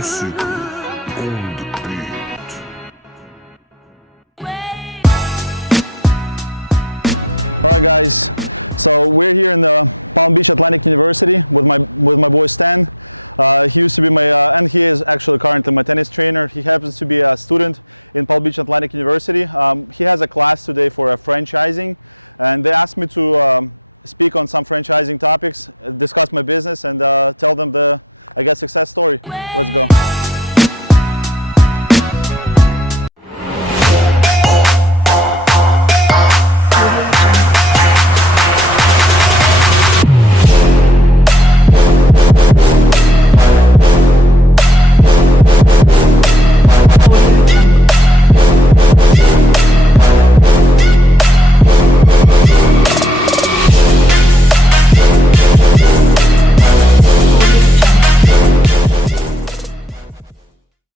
Sugaring on the beat. Alright guys, so we're here in the Palm Beach Atlantic University with my boy Stan. He used to be my, and he is actually currently my tennis trainer. He happens to be a student in Palm Beach Atlantic University. He has a class today for franchising, and they asked me to speak on some franchising topics, discuss my business, and tell them the, I guess, success story. Let's go.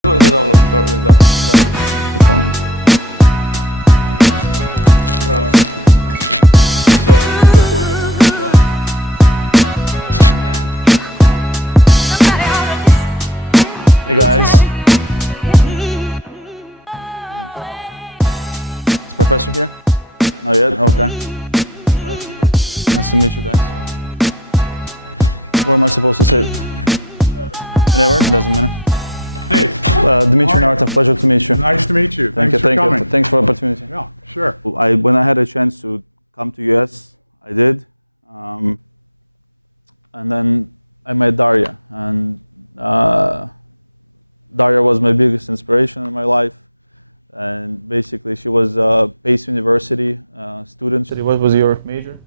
Недавно справді, да. Раз. Все, заходимо до душла. Hey guys. Is Professor here? Not yet? Okay. Nice to meet you guys. Where am I supposed to sit? Whatever, doesn't matter. Hey, Dmitry Nartov, pleasure to meet you. nice to meet you. Thanks for coming. Thanks for the opportunity. Yeah, sure. When I had a chance to come to US, I did. And then I met Daria, and Daria was my biggest inspiration in my life. And basically, she was a Pace University student. What was your major?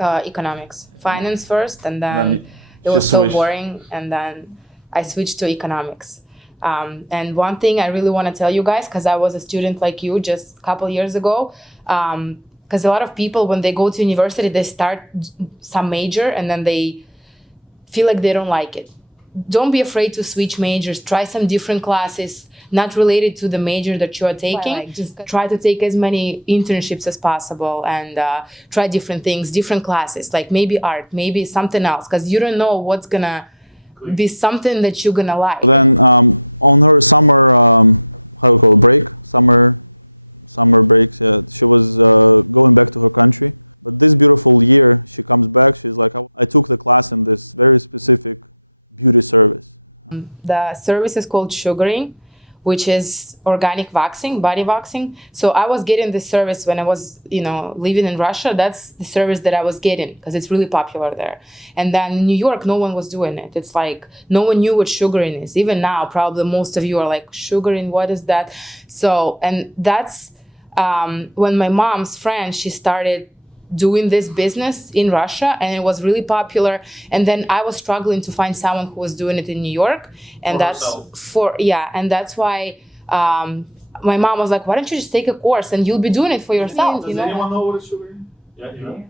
Economics. Finance first, and then it was so boring, and then I switched to economics. And one thing I really want to tell you guys, because I was a student like you just a couple years ago, because a lot of people, when they go to university, they start some major and then they feel like they don't like it. Don't be afraid to switch majors. Try some different classes, not related to the major that you are taking. Just try to take as many internships as possible and try different things, different classes, like maybe art, maybe something else, because you don't know what's going to be something that you're gonna like. Then on her summer, how we call it, break, summer breaks, yeah, she was going back to her country. But this beautiful year, she comes back, she's like, I took the class in this very specific beauty service. The service is called Sugaring, which is organic waxing, body waxing. So I was getting this service when I was, living in Russia. That's the service that I was getting because it's really popular there. And then in New York, no one was doing it. It's like no one knew what sugaring is. Even now, probably most of you are like, sugaring, what is that? So, and that's when my mom's friend, she started doing this business in Russia, and it was really popular. And then I was struggling to find someone who was doing it in New York, and and that's why my mom was like, "Why don't you just take a course and you'll be doing it for yourself?" Does anyone know what is sugaring? Yeah.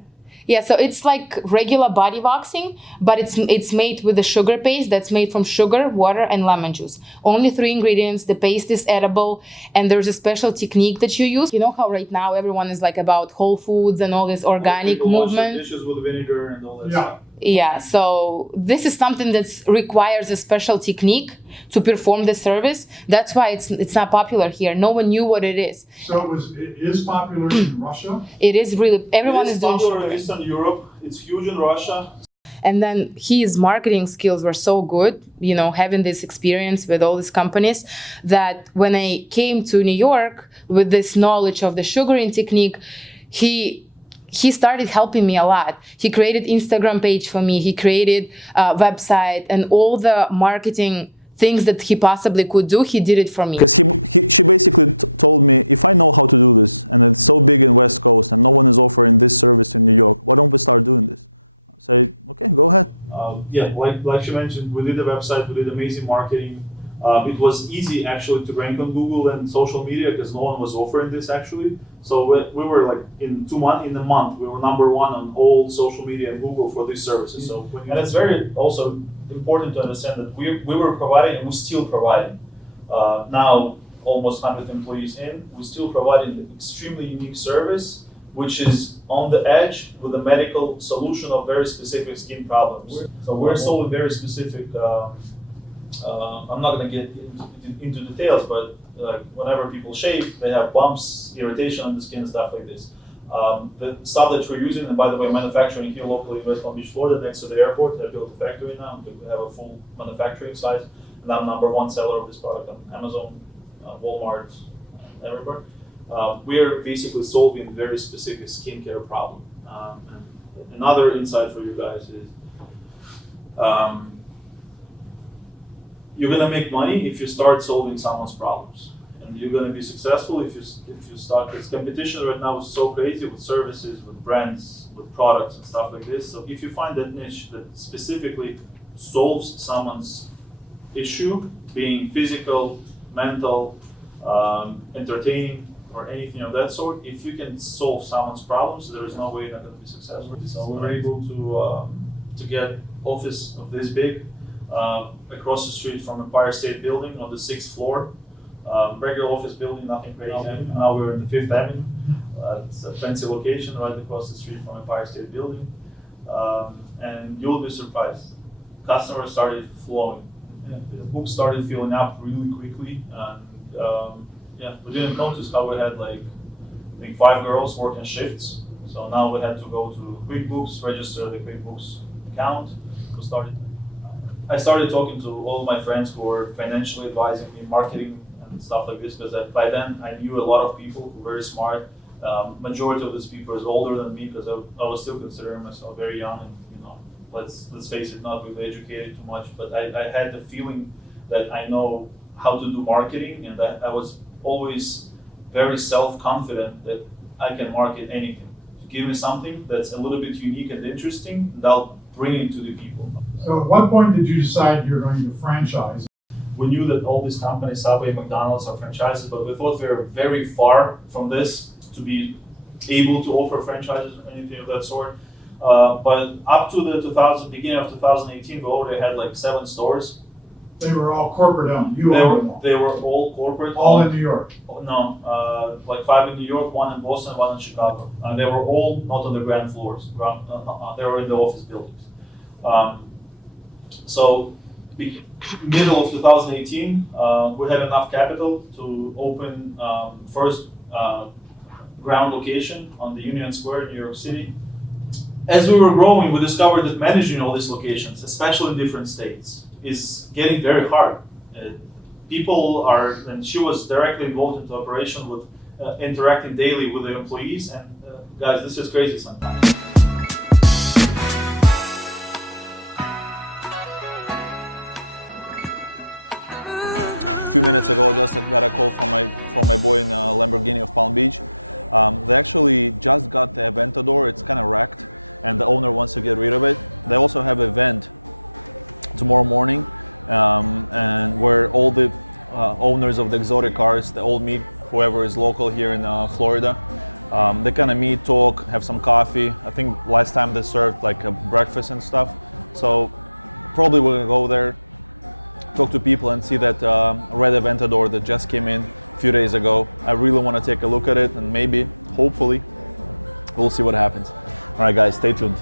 Yeah, so it's like regular body waxing, but it's made with the sugar paste that's made from sugar, water, and lemon juice. Only 3 ingredients. The paste is edible, and there's a special technique that you use. You know how right now everyone is like about whole foods and all this organic movement? Dishes with vinegar and all that stuff. Yeah, so this is something that requires a special technique to perform the service. That's why it's not popular here. No one knew what it is. So it is popular in Russia? It is really, everyone is doing popular in Eastern Europe. It's huge in Russia. And then his marketing skills were so good, having this experience with all these companies, that when I came to New York with this knowledge of the sugaring technique, he started helping me a lot. He created Instagram page for me. He created a website, and all the marketing things that he possibly could do, he did it for me. Because she basically told me, if I know how to do this, and it's so big in West Coast, and no one is offering this service in New York, why don't we start doing this? I say, okay, go ahead. Like she mentioned, we did a website, we did amazing marketing. It was easy actually to rank on Google and social media because no one was offering this actually. So we were like in a month, we were #1 on all social media and Google for these services. So and it's very also important to understand that we were providing and we're still providing. Now almost 100 employees in, we're still providing an extremely unique service which is on the edge with a medical solution of very specific skin problems. So we're solving very specific I'm not going to get into details, but whenever people shave, they have bumps, irritation on the skin, stuff like this. The stuff that we're using, and by the way, manufacturing here locally in West Palm Beach, Florida, next to the airport. I built a factory now. We have a full manufacturing site, and I'm #1 seller of this product on Amazon, Walmart, everywhere. We are basically solving a very specific skincare problem. And another insight for you guys is you're gonna make money if you start solving someone's problems, and you're gonna be successful if you start. This competition right now is so crazy with services, with brands, with products and stuff like this. So if you find that niche that specifically solves someone's issue, being physical, mental, entertaining, or anything of that sort, if you can solve someone's problems, there is no way you're not going to be successful. So we were able to get office of this big across the street from Empire State Building on the 6th floor. Regular office building, nothing crazy. Now we're in the 5th Avenue. It's a fancy location right across the street from Empire State Building. And you'll be surprised. Customers started flowing. The book started filling up really quickly. And we didn't notice how we had I think 5 girls working shifts. So now we had to go to QuickBooks, register the QuickBooks account. I started talking to all my friends who were financially advising me, marketing and stuff like this, because by then I knew a lot of people who were very smart. Majority of these people is older than me because I was still considering myself very young and let's face it, not really educated too much. But I had the feeling that I know how to do marketing, and I was always very self-confident that I can market anything. Give me something that's a little bit unique and interesting, and I'll bring it to the people. So at what point did you decide you're going to franchise? We knew that all these companies, Subway, McDonald's, are franchises, but we thought we were very far from this to be able to offer franchises or anything of that sort. But up to the beginning of 2018, we already had 7 stores. They were all corporate owned. You owned them all. They were all corporate. All in New York. No, 5 in New York, 1 in Boston, 1 in Chicago. They were all not on the ground floors. They were in the office buildings. So, middle of 2018, we had enough capital to open first ground location on the Union Square in New York City. As we were growing, we discovered that managing all these locations, especially in different states, is getting very hard. And she was directly involved into operation with interacting daily with the employees, and guys, this is crazy sometimes. A few minutes ago, I just got a call from my boy in Lamborghini of Palm Beach. They actually just got the Aventador. It's kind of wrecked, and the owner wants to get rid of it. They also have an event tomorrow morning, and where all the owners of the exotic cars, they all meet, whoever is local here in Florida. They kind of meet, talk, have some coffee. I think last time they served a breakfast and stuff. So probably we're gonna go there, talk to people and see that red Aventador that just came in a few days ago. I really want to take a look at it, and maybe, hopefully, we'll see what happens. All right, guys, stay tuned.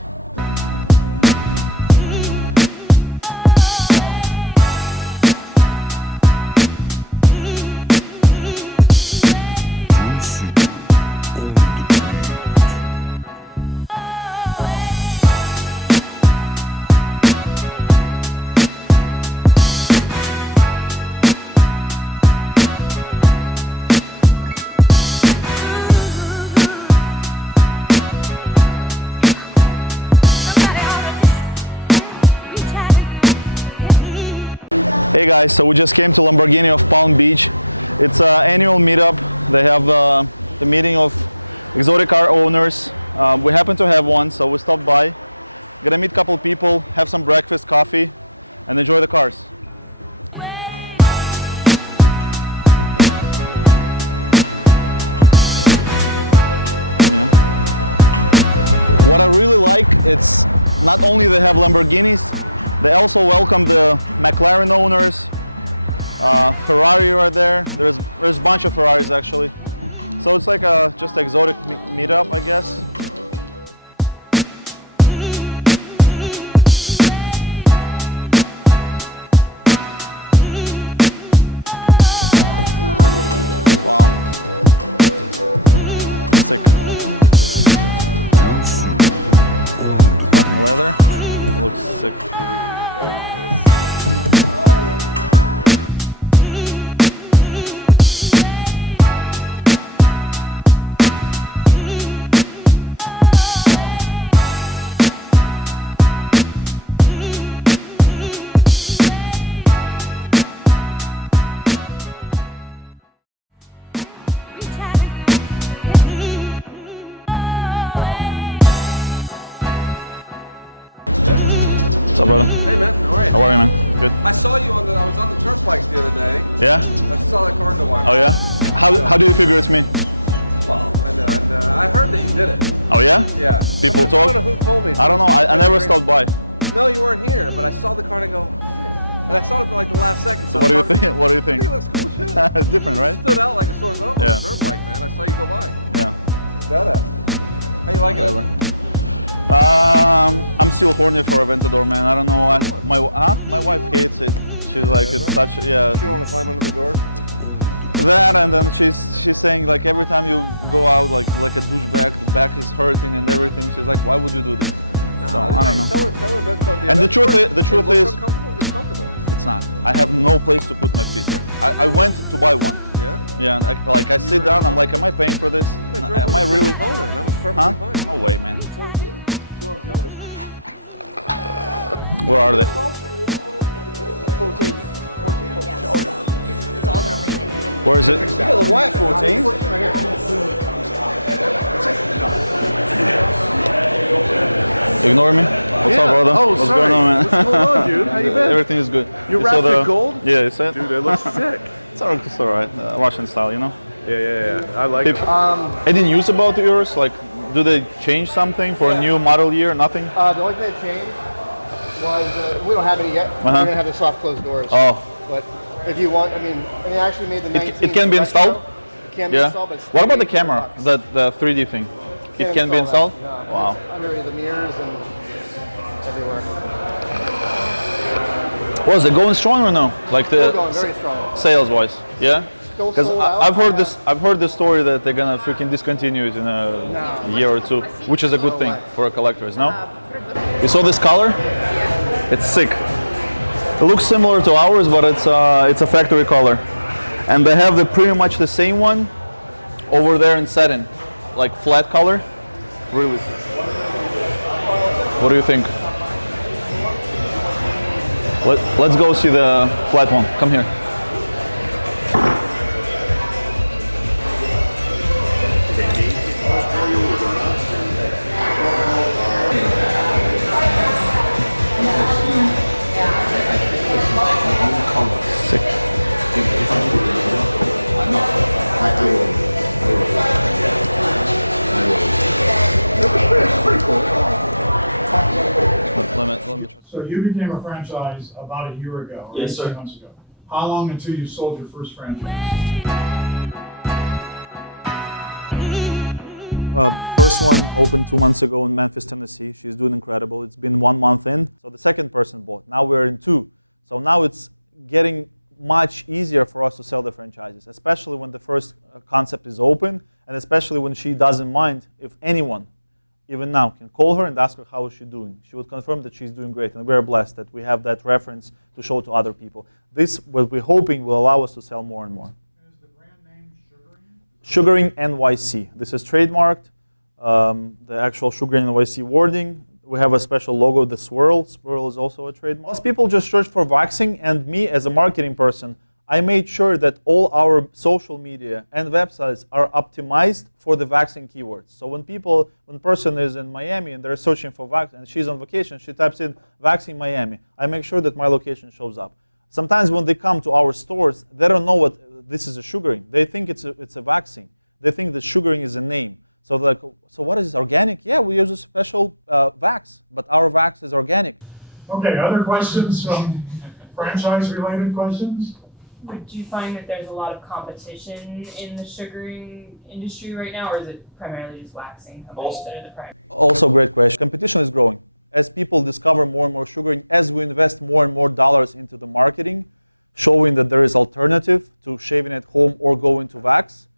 Hey guys, so we just came to Lamborghini of Palm Beach. It's an annual meetup. They have the meeting of exotic car owners. We happen to have one, so we stopped by. Gonna meet a couple people, have some breakfast, coffee, and enjoy the cars. Yeah. What I really like, it's not only they have Lamborghinis, they also welcome the McLaren owners. Ferrari right there. There's a bunch of Ferraris actually. So it's like a just exotic meetup, I guess. together. Looks sick. What's up, brother? Hey man, how are you? How are you, man? Good. I saw you on I was on the turnpikes the other day. Yeah? I saw that car go by. Oh yeah? How do you figure it's me? Well, I heard that you did it. Oh yeah? Yeah. People I talk? don't know who told me. I don't know. I never stopped by. No, you weren't here, but I saw the car and I go, "Yeah." And I saw it at like the last second. So what do you think? What do you I think think? it looks cool as shit. It's different, right? Stood out like a sore thumb on Yeah. the turnpike, man. I saw you go by. Yeah. How you like it? Whatever. I'm still horny for Aventador, man. I don't know why. My wife hates it. She's like, it's such, yeah. You don't want to climb under the door? That, and then she's saying like every time you go out like a douchebag, the back is hurting and everything. She's like, why would you do this? So I don't know. Tell her that And the truth is, it's comfortable. it's not. I have no place to put my feet there. I went to buy one. Yeah? Yeah, and I sit down. I'm like, am I paying for this? Am I really? That was perfectly Huh? fine. No way, man. 14? Where are they? 14. It's all their rated. Where is it? Yeah, the white 14. Ignore me. What's up, brother? Oh, What's sorry. going on, man? What's going on, dude? How you been? Everything is good. You saw wrapped in gold? Yeah, you said. Dude, it looks sick. It's all right. Russian style, you know. Yeah. I like it. Any news about yours? Like, do they change something for a new model year? Nothing. The only thing that changed was we don't have any yet. We're gonna have the soft closed doors. Oh. But if you want, I mean, they actually made the 19. It can be installed. It can be Yeah. installed, but it's What about the $38. camera? The 3D thing. It can be installed. That. No, Wow. it's under the mirrors and everywhere. Was it going strong or no? Like Still going very strong. sales-wise, yeah. Still Because sold out. I've heard this. I've heard the story that they're gonna freaking discontinue it in a year or two, which is a good thing for a collectors. No. You saw this color? It's sick. It looks similar to ours, but it's a factory color, and they have pretty much the same one over there in satin, like flat color. Really sick. What do you think? Let's go see the flat one. Come here. Sick. Let me try. So you became a franchise about a year ago, or Yes, sir. 18 months ago. How long until you sold your first franchise? First one opened 2 months ago in Memphis, Tennessee. She's doing incredible. It's been 1 month in. So the second person bought. Now we're in 2. So now it's getting much easier for us to sell the franchises, especially when the first concept is open, and especially when she doesn't mind if anyone, even now, can call her and ask her how is she doing. She would confirm that she's doing great, and we're blessed that we have that reference to show to other people. This, what we're hoping, will allow us to sell more and more. Is the brand name Sugaring? Sugaring NYC. This is trademarked. The actual Sugaring NYC wording. We have a special logo, the swirl. Swirl is also a trademark. Most people just search for waxing, and me as a marketing person, I made sure that all our social media and websites are optimized for the waxing keywords. So when a person is in Miami and they're searching for wax and she's on vacation, she types in waxing Miami. I make sure that my location shows up. Sometimes when they come to our stores, they don't know what this is a sugaring. They think it's a waxing. They think that sugaring is a name. So they're like, so what is this, organic? Yeah, we use a special wax, but our wax is organic. Okay, other questions, franchise-related questions? Would you find that there's a lot of competition in the sugaring industry right now, or is it primarily just waxing companies that are the primary? Also great question. Competition is growing. As people discover more and more sugaring, as we invest more and more dollars into the marketing, showing that there is alternative to shaving at home or going to wax,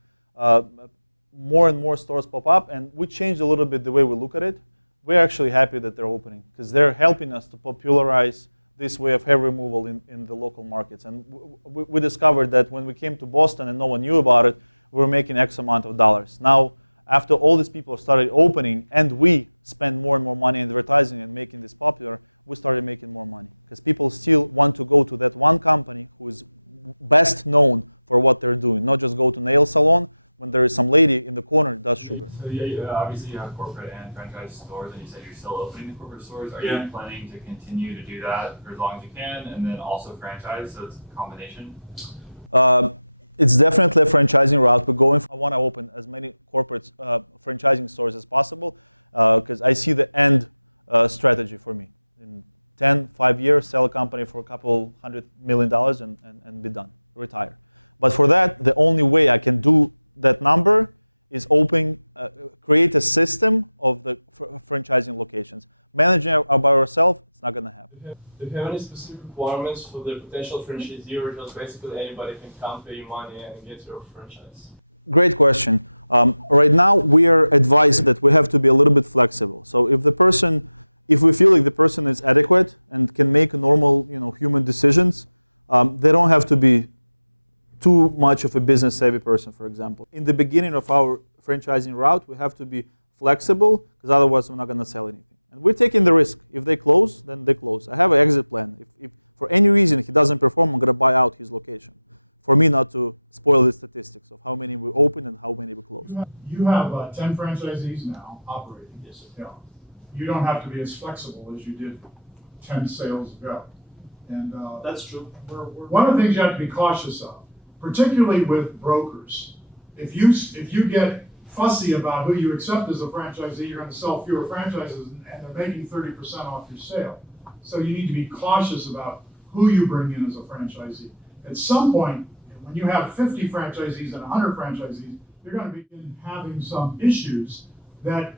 more and more stores pop up, and we changed a little bit the way we look at it. we're actually happy that they're opening because they're helping us to popularize this way of hair removal in the local markets. And we discovered that when we came to Boston and no one knew about it, we were making X amount of dollars. Now, after all these people started opening and we spend more and more money in advertising and making this popular, we started making more money because people still want to go to that one company who is best known for what they're doing, not just go to nail salon when there is some lady in the corner that does sugar. So yeah, obviously you have corporate and franchise stores, and you said you're still opening the corporate stores. Are you planning to continue to do that for as long as you can, and then also franchise, so it's a combination? It's definitely a franchising route. I want to open as many corporate franchising stores as possible because I see the end strategy for me. In 5 years, sell a company for a couple $100 million and be done, retire. But for that, the only way I can do that number is create a system of the franchising locations. Managing by ourselves, it's not going to happen. Do you have any specific requirements for the potential franchisee, or just basically anybody can come, pay you money, and get your franchise? Great question. Right now, we are advised that we have to be a little bit flexible. So if we feel like the person is adequate and can make normal, human decisions, they don't have to be too much of a business-savvy person, for example. In the beginning of our franchising route, we have to be flexible because otherwise we're not going to sell anything. And we're taking the risk. If they close, then they close. I have an exit plan. If for any reason he doesn't perform, I'm going to buy out his location. For me not to spoil the statistics of how many we open and how many we close. You have 10 franchisees now operating. Yes. Yeah. You don't have to be as flexible as you did 10 sales ago. And That's true. one of the things you have to be cautious of, particularly with brokers, if you get fussy about who you accept as a franchisee, you're going to sell fewer franchises and they're making 30% off your sale. So you need to be cautious about who you bring in as a franchisee. At some point, when you have 50 franchisees and 100 franchisees, you're going to begin having some issues that,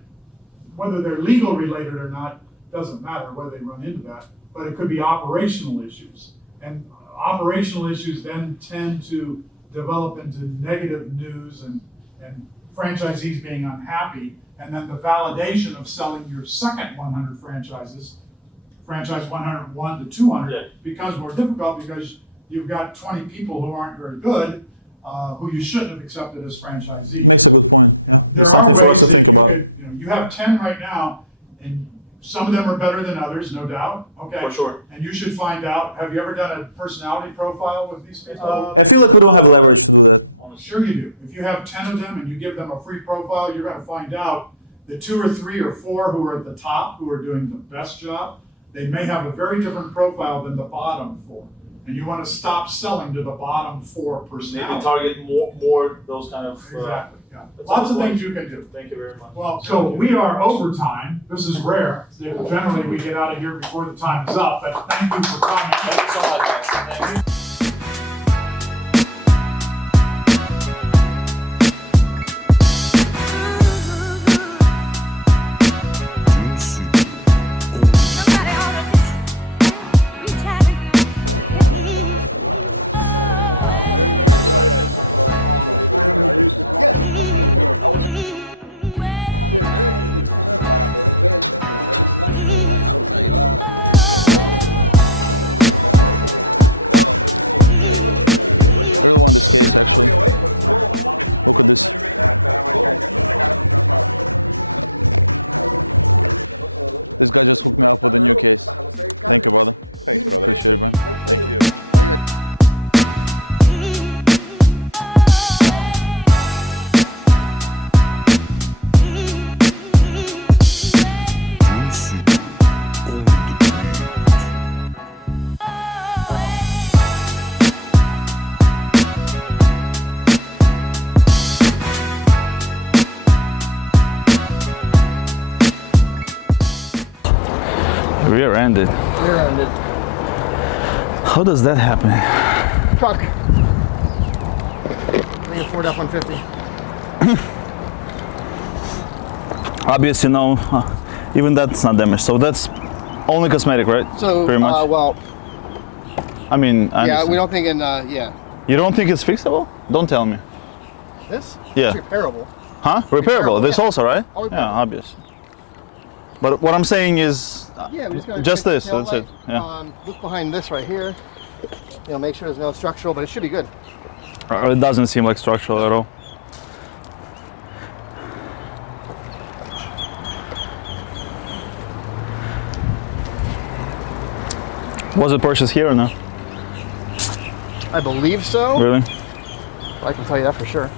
whether they're legal related or not, doesn't matter whether they run into that, but it could be operational issues. And operational issues then tend to develop into negative news and franchisees being unhappy, and then the validation of selling your second 100 franchises, franchise 101 to 200, becomes more difficult because you've got 20 people who aren't very good, who you shouldn't have accepted as franchisees. Makes a good point. Yeah, there's something for us to think about. You have 10 right now, and some of them are better than others, no doubt. Okay. For sure. And you should find out, have you ever done a personality profile with these people? I feel like we don't have leverage to do that. Sure you do. If you have 10 of them and you give them a free profile, you're going to find out the 2 or 3 or 4 who are at the top, who are doing the best job, they may have a very different profile than the bottom 4. And you want to stop selling to the bottom 4 personality. Maybe target more those kind of... Exactly. Yeah. Lots of things you can do. Thank you very much. Well, so we are over time. This is rare. Generally, we get out of here before the time is up, but thank you for coming. Thank you so much, guys. Thank you. I really want this case actually. Look at this. This guy just hooked me up with a new case. Thank you, brother. Thanks, brother. Appreciate it, man. Thank you. Rear-ended. Rear-ended. How does that happen? Truck. I think a Ford F-150. Obviously, no. Even that's not damaged. So that's only cosmetic, right? So, pretty much. well, I mean, yeah, we don't think yeah. You don't think it's fixable? Don't tell me. This? Yeah. It's repairable. Huh? Repairable. This yeah. also, right? All repairable. Yeah, obvious. But what I'm saying is, Yeah, we just gotta just check the this. tail That's it. light. Yeah. Look behind this right here. You know, make sure there's no structural, but it should be good. It doesn't seem like structural at all. Was it purchased here or no? I believe so. Really? I can tell you that for sure.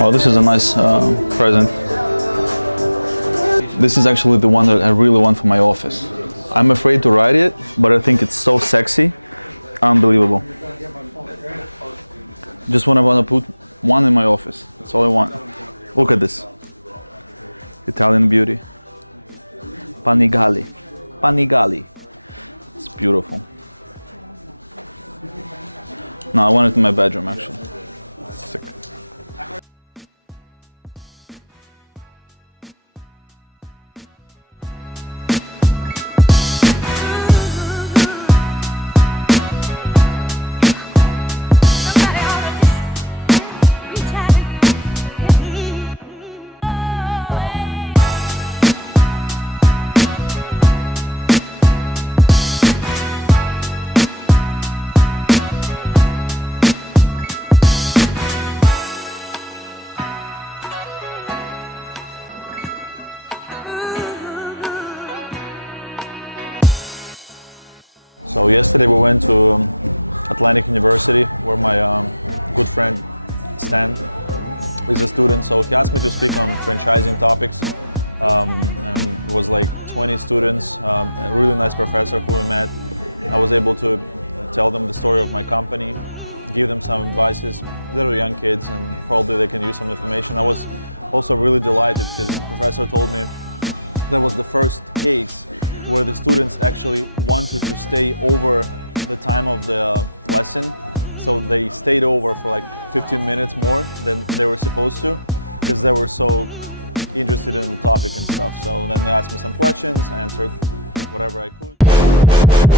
Oh, this is a nice present. This is actually the one that I really want for my office. I'm afraid to ride it, but I think it's so sexy. Unbelievable. Just want to put one in my office. That's all I want. Look at this. Italian beauty. Panigale. Panigale. It's beautiful. No, I want it in my bedroom actually. Sick. So yesterday we went to Atlantic University where my good friend Stan is a student. So he asked me to speak on franchising topics and it was like 20 students, a really nice professor who we met. I was able to tell them the story of my company, give them some advices. They're young kids and probably they can use some information. I was also really delighted because the professor told me that was the first case where the students actually wanted to stay over the time of the lesson. So they stayed over for like 15 minutes more than they were supposed to because they were so interested in the topic and stuff. So then they asked me some questions, I answered whatever I could.